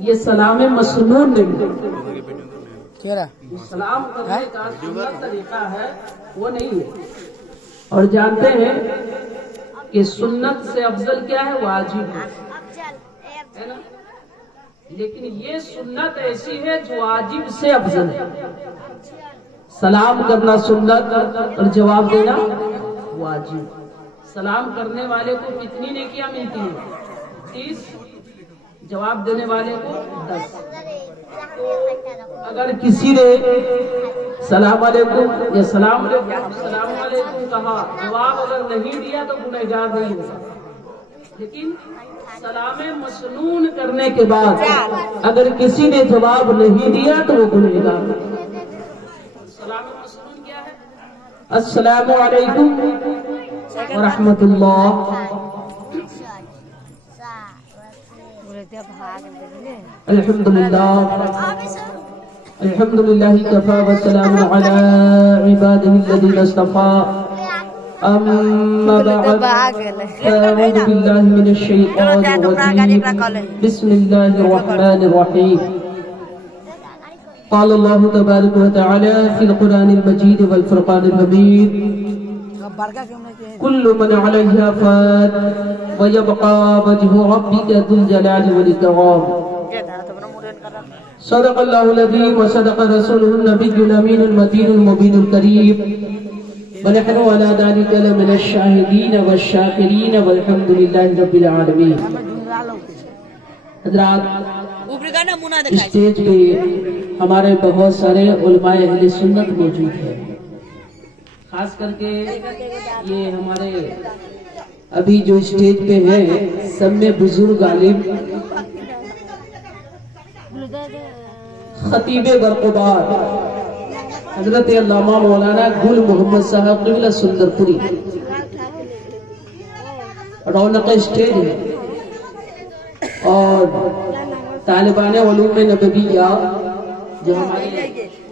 یہ سلام مسنون نہیں، سلام کرنے کا سنت طریقہ ہے وہ نہیں ہے۔ اور جانتے ہیں کہ سنت سے افضل کیا ہے؟ واجب ہے نا، لیکن یہ سنت ایسی ہے جو واجب سے افضل ہے۔ سلام کرنا سنت اور جواب دینا واجب۔ سلام کرنے والے کو کتنی نیکیاں ملتی ہیں؟ 30، جواب دینے والے کو 10۔ اگر کسی نے سلام علیکم یا سلام علیکم کہا، جواب اگر نہیں دیا تو گنہگار نہیں ہوگا، لیکن سلام مسنون کرنے کے بعد اگر کسی نے جواب نہیں دیا تو وہ گنہگار ہوگا۔ سلام مسنون کیا ہے؟ السلام علیکم ورحمۃ اللہ۔ الحمد للہ کفا وسلام علی عبادہ الذین اصطفى اما بعد فاعوذ باللہ من الشیطان الرجیم بسم اللہ الرحمن الرحیم۔ قال اللہ تبارک وتعالی فی القرآن المجید والفرقان الحمید كل من عليها فان ويبقى وجه ربك ذو الجلال والإكرام۔ صدق الله العظيم وصدق رسوله النبي الأمين المتين المبين الكريم، ونحن على ذلك لمن الشاهدين والشاكرين والحمد لله رب العالمين۔ حضرات، اسٹیج پہ ہمارے بہت سارے علماء اہل سنت موجود ہیں، خاص کر کے یہ ہمارے ابھی جو اسٹیج پہ ہیں سب میں بزرگ عالم خطیب برقبار حضرت علامہ مولانا گل محمد صاحب قبلہ سندر پوری رونق اسٹیج ہے، اور طالبان علوم نبویہ جو ہمارے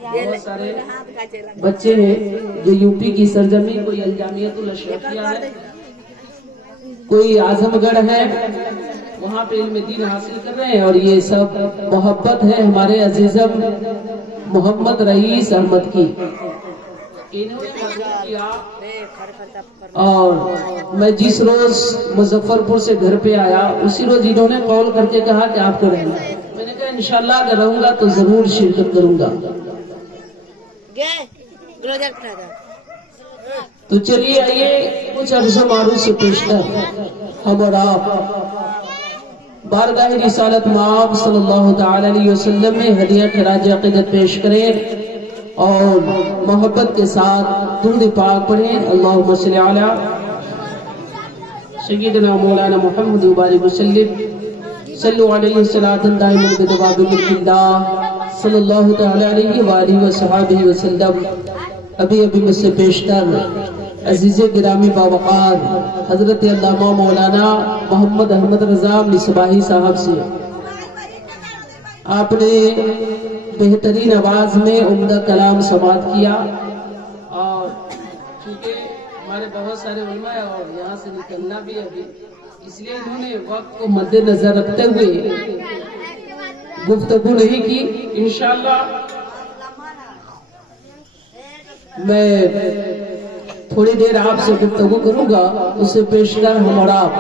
بہت سارے بچے ہیں جو یو پی کی سرزمین، کوئی الجامیت الاشرفیہ ہے، کوئی اعظم گڑھ ہے، وہاں پہ علم دین حاصل کر رہے ہیں، اور یہ سب محبت ہے ہمارے عزیزم محمد رئیس احمد کی۔ انہوں نے مدد کیا، اور میں جس روز مظفر پور سے گھر پہ آیا اسی روز انہوں نے کال کر کے کہا کہ آپ کو رہنا ہے۔ میں نے کہا انشاءاللہ اگر رہوں گا تو ضرور شرکت کروں گا۔ تو چلیے آئیے کچھ عرض معروف سے پیشتر ہم اور آپ بارگاہ رسالت مآب صلی اللہ تعالی علیہ وسلم میں ہدیہ خراج عقیدت پیش کریں اور محبت کے ساتھ درود پاک پڑھیں۔ اللہم صلی علی سیدنا مولانا محمد وبارک وسلم، صلو علیہ صلاۃ دائمۃ بدوام ملک اللہ صلی اللہ تعالی علیہ وآلہ وصحبہ وسلم۔ ابھی مجھ سے پیشتر عزیز گرامی باوقار حضرت علامہ مولانا محمد احمد رضا مصباحی صاحب سے آپ نے بہترین آواز میں عمدہ کلام سماعت کیا، اور چونکہ ہمارے بہت سارے علماء اور یہاں سے نکلنا بھی ابھی، اس لیے انہوں نے وقت کو مد نظر رکھتے ہوئے گفتگو نہیں کی۔ انشاءاللہ میں تھوڑی دیر آپ سے گفتگو کروں گا، اسے پیش کر ہم اور آپ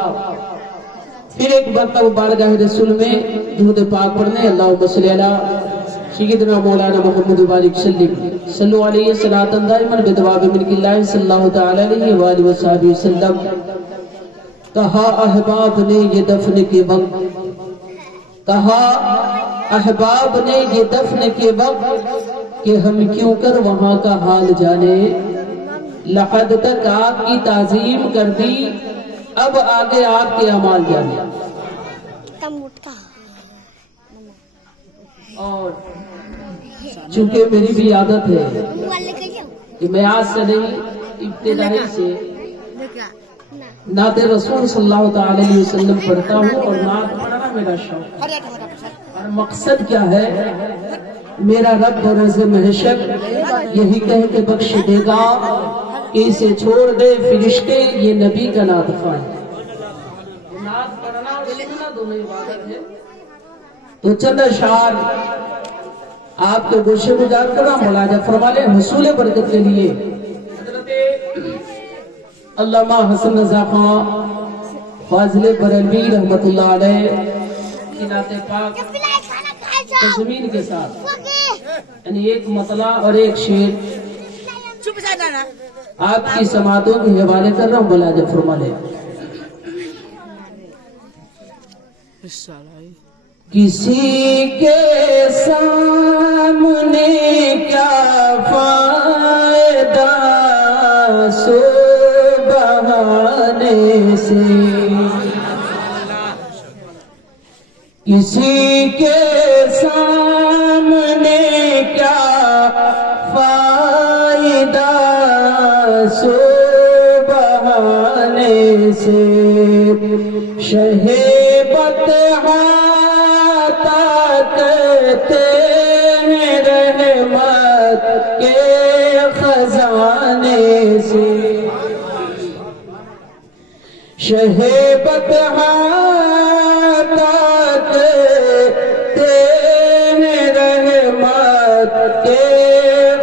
پھر ایک مرتبہ بارگاہ رسول میں درود پاک پڑھنے۔ اللہم صلی علی سیدنا مولانا محمد وبارک وسلم، صلو علیہ صلاۃ دائمۃ بدوام ملک اللہ صلی اللہ تعالی علیہ وآلہ وصحبہ وسلم۔ کہا احباب نے یہ دفن کے وقت، کہا احباب نے یہ دفن کے وقت کہ ہم کیوں کر وہاں کا حال جانے، لحد تک آپ کی تعظیم کر دی، اب آگے آپ کے اعمال جانے۔ اور چونکہ میری بھی عادت ہے کہ میں آج سے نہیں ابتدائی سے نعت رسول صلی اللہ تعالی علیہ وسلم پڑھتا ہوں، اور نعت پڑھنا میرا شوق ہے، اور مقصد کیا ہے؟ میرا رب برز محشر یہی کہہ کے بخش دے گا کہ اسے چھوڑ دے فرشتے، یہ نبی کا نعت خوان ہے۔ نعت پڑھنا اور سننا دونوں عبادت ہے، تو چند اشعار آپ کے گوشے گزار کرنا ملاحظہ فرما لیں حصول برکت کے لیے۔ حضرت علامہ حسن رضا خان فاضل بریلوی رحمت اللہ علیہ کی نعت پاک تضمین کے ساتھ یعنی ایک مطلع اور ایک شعر آپ کی سماعتوں کے حوالے کر رہا ہوں، ملاحظہ فرما لیں۔ کسی کے سامنے کیا فائدہ سو بہانے سے، کسی کے سامنے کیا فائدہ سو بہانے سے، شہ بطحہ کہتے ہیں رحمت کے خزانے سے، شہ بطحہ کہتے ہیں رحمت کے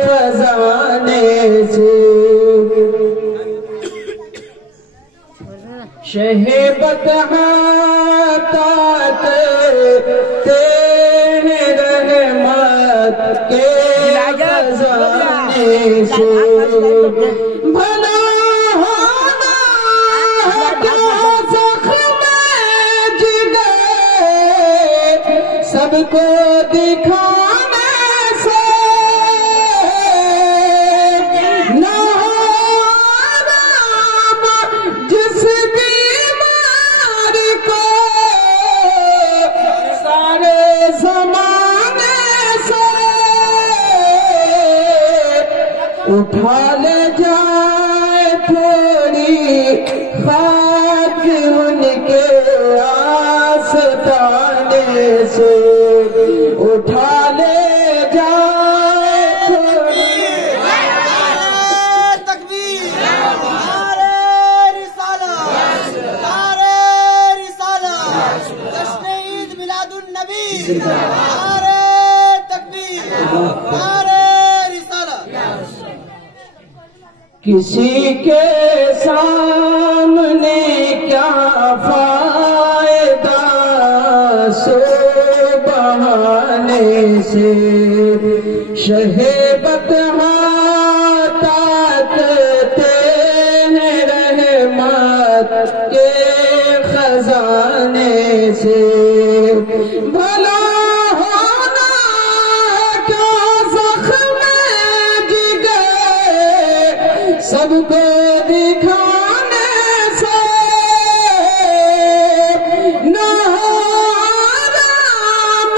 خزانے سے، شہ بطحہ کہتے ہیں رحمت کے خزانے سے، بھلا ہونا کیا زخم جگر سب کو دکھانے سے، نہ آرام جس بیماری کو سارے زمانے سے، اٹھا لے جائے تھوڑی خاک ان کے آستانے سے، اٹھا لے جائے تھوڑی تکبیر نعرہ رسالت نعرہ رسالت جشن عید میلاد النبی نعرہ تکبیر نعرہ رسالت۔ کسی کے سامنے کیا فائدہ سو بہانے سے، شہ بطحہ کہتے ہیں رحمت کے خزانے سے، بھلا ہونا کیا زخم جگر سب کو دکھانے سے، نہ آرام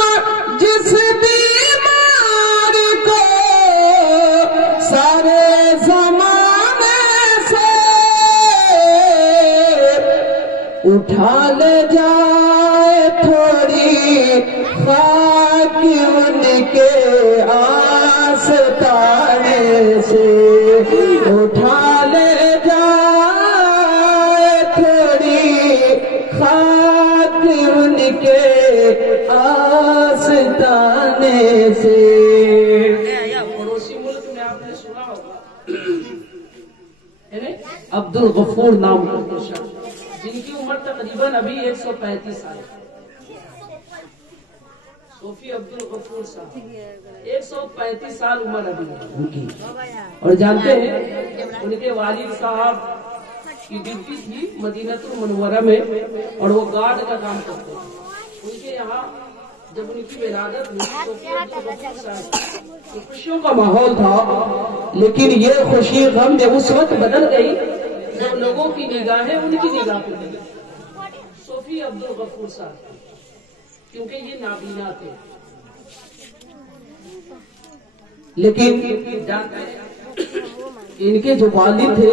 جس بیماری کو سارے زمانے سے، اٹھا لے جائے تھوڑی خاک ان کے آستانے سے، اٹھا لے جائے تھوڑی خاک ان کے آستانے سے۔ پڑوسی ملک میں آپ نے سنا ہوگا عبد الغفور نام کا شخص جن کی عمر تقریباً ابھی 135 سال ہے، صوفی عبد الغفور صاحب 135 سال عمر ابھی ہے ان کی، اور جانتے ہیں ان کے والد صاحب کی ڈیوٹی تھی مدینہ المنورہ میں اور وہ گارڈ کا کام کرتے ہیں، ان کے یہاں جب ان کی ولادت ہوئی تو خوشیوں کا ماحول تھا، لیکن یہ خوشی غم میں اس وقت بدل گئی جب لوگوں کی نگاہیں ان کی نگاہ پہ گئی۔ صوفی عبد الغفور صاحب کیونکہ یہ نابینا تھے، لیکن جانتے ہیں ان کے جو والد تھے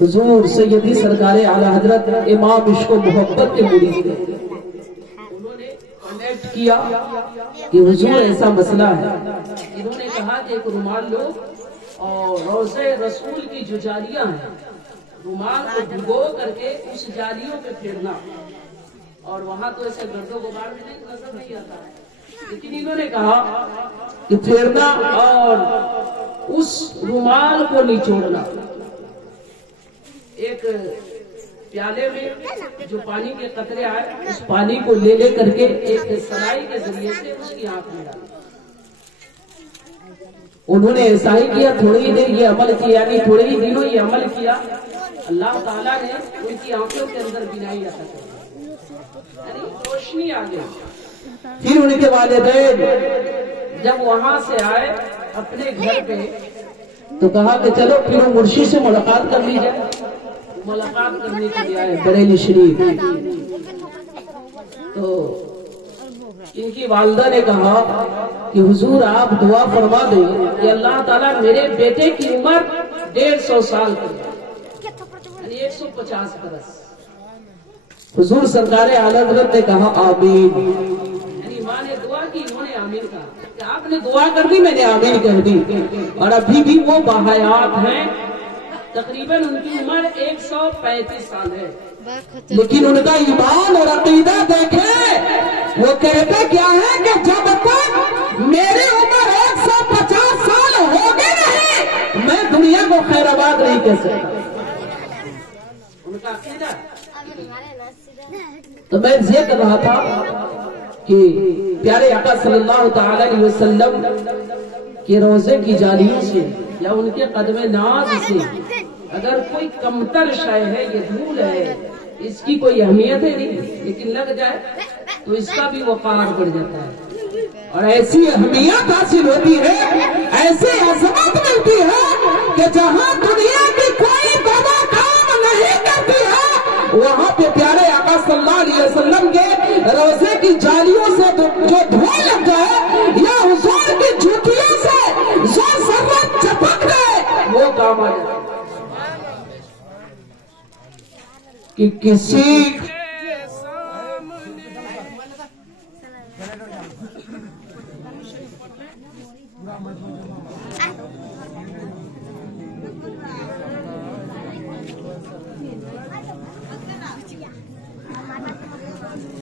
حضور سیدی سرکار اعلیٰ حضرت امام عشق و محبت کے مرید تھے، انہوں نے کنیکٹ کیا کہ حضور ایسا مسئلہ ہے، انہوں نے کہا کہ ایک رومال لو اور روضہ رسول کی جو جالیاں ہیں رومال کو بھگو کر کے اس جالیوں پہ پھیرنا اور وہاں تو ایسے گردوں کو باہر بھی نظر نہیں آتا ہے، لیکن انہوں نے کہا کہ پھیرنا اور اس رومال کو نچوڑنا، ایک پیالے میں جو پانی کے قطرے آئے اس پانی کو لے کر کے ایک سلائی کے ذریعے سے اس کی آنکھ میں ڈالا۔ انہوں نے ایسا ہی کیا، تھوڑی ہی دیر یہ عمل کیا، یعنی تھوڑے ہی دنوں یہ عمل کیا، اللہ تعالیٰ نے ان کی آنکھوں کے اندر بینائی عطا کر، یعنی روشنی آ گئی۔ پھر ان کے والدین جب وہاں سے آئے اپنے گھر پہ تو کہا کہ چلو پھر وہ مرشد سے ملاقات کر لی جائے۔ ملاقات کرنے کے لیے آئے بریلی شریف، تو ان کی والدہ نے کہا کہ حضور آپ دعا فرما دیں کہ اللہ تعالیٰ میرے بیٹے کی عمر 150 سال کی، یعنی 150 برس۔ حضور سرکار اعلیٰ حضرت نے کہا آمین، یعنی ماں نے دعا کی، انہوں نے آمین کہا کہ آپ نے دعا کر دی، میں نے آمین کہہ دی، اور ابھی بھی وہ باحیات ہیں، تقریباً ان کی عمر 135 سال ہے، لیکن ان کا ایمان اور عقیدہ دیکھیں، وہ کہتے کیا ہے کہ جب تک میری عمر 150 سال ہوگی نہیں میں دنیا کو خیر آباد نہیں کہہ سکتا، ان کا عقیدہ۔ تو میں یہ کر رہا تھا کہ پیارے آقا صلی اللہ تعالی علیہ وسلم کے روضے کی جالیوں سے یا ان کے قدم ناز سے اگر کوئی کمتر شے ہے، یہ دھول ہے، اس کی کوئی اہمیت ہے نہیں، لیکن لگ جائے تو اس کا بھی وقار بڑھ جاتا ہے، اور ایسی اہمیت حاصل ہوتی ہے، ایسی عظمت ملتی ہے کہ جہاں دنیا کی کوئی دوا کام نہیں کرتی ہے، وہاں پہ پیارے آقا صلی اللہ علیہ وسلم کے روضے کی جالیوں سے جو دھول لگ جائے یا حضور کی جوتیوں سے جو ذرہ چپک جائے وہ کام آ جائے کہ کسی